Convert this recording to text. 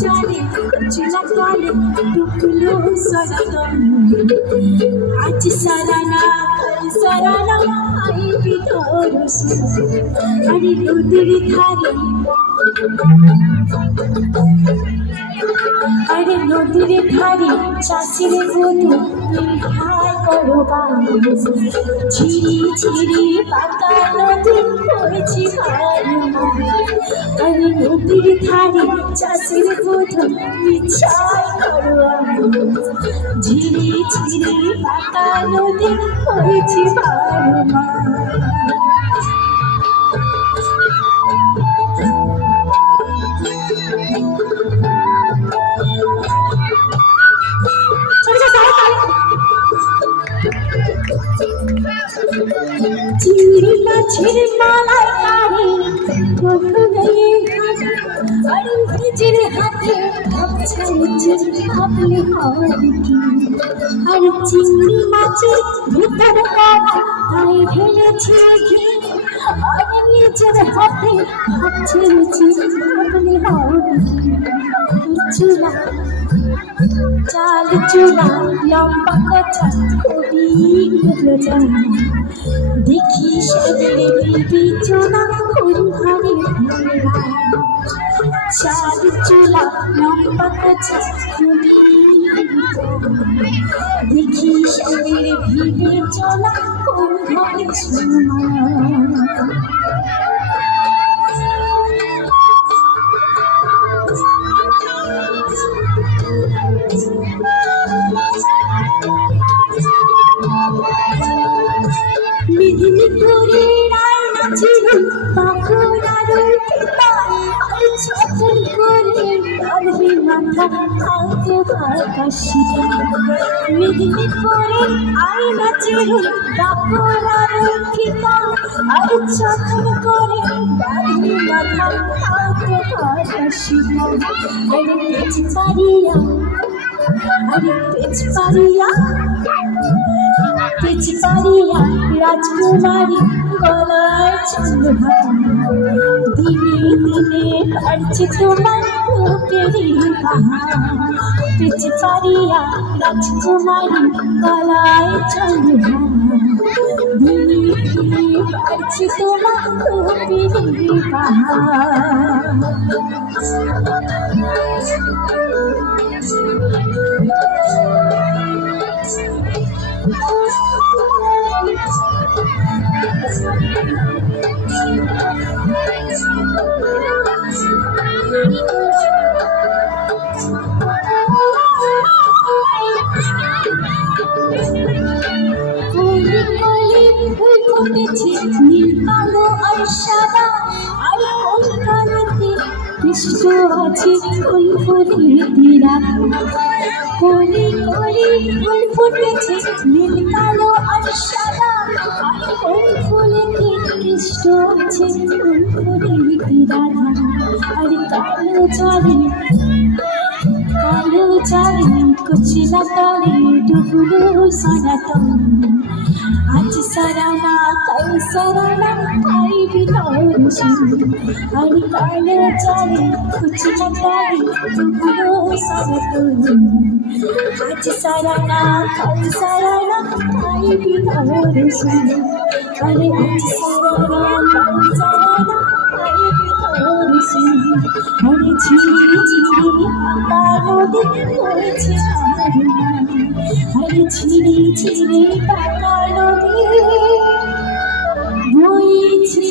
চালে কুচলা তালে টুকলো সরতম আজ সারানা কাল সারানা আই ভিতর আরে নদীর ধারে আরে নদীর ধারে চাষির বধূ হাই করো ঝিরি ঝিরি পাতা নদী হয়েছি আরে নদীর ধারে চাষির বধূ ইচ্ছাই করো ঝিরি ঝিরি পাতা নদী হয়েছি মা चिड़ी मछली मलाई काढ़ी कोप गए अरे हिजर हाथे अपने हाथ की अरे चिड़ी मछली भीतर काढ़ा आई ढेले छेगी अरे हिजर हाथे अपने हाथ की चूल्हा चाल चूल्हा लंबा कच्चा खूबी गुलो जाना देखी शेरे बीबी चूल्हा खूब भारी भूला चाल चूल्हा लंबा कच्चा खूबी देखी शेरे बीबी चूल्हा खूब भारी মেদিনীপুরের নাচির বাঁকুড়ার পিতা আর যখন করে কাঁদবে মাথা আলতো আকাশিতা মেদিনীপুরের আর নাচির বাঁকুড়ার পিতা আর যখন করে কাঁদবে মাথা আলতো আকাশিতা আরে পেছ পারিয়া রাজকুমারী গলায় চন্দ্রভা দিনে দিনে বাড়ছে তোমার রূপেরই বাহার পেছ পারিয়া রাজকুমারী গলায় চন্দ্রভা দিনে দিনে বাড়ছে তোমার রূপেরই বাহার নীল কালো আর সাদা আর কলকাতাতে কৃষ্ণ আছে ফুল ফুলেতে রাখা কলি কলি ফুল ফুটেছে নীল কালো আর সাদা আর ফুল ফুলেতে কৃষ্ণ আছে ফুল ফুলেতে রাধা আর কালো চালে কুচলা তালে ডুবলো সনাতন आज सराना कल सराना आई बिलोशी अरे काले चाले कुछ लगाई तुमरो सरतुन आज सराना कल सराना आई बिलोशी अरे आज सराना कल सराना आई बिलोशी अरे झिरी झिरी कालो दिन होइछे अरे झिरी झिरी कालो दिन होइछे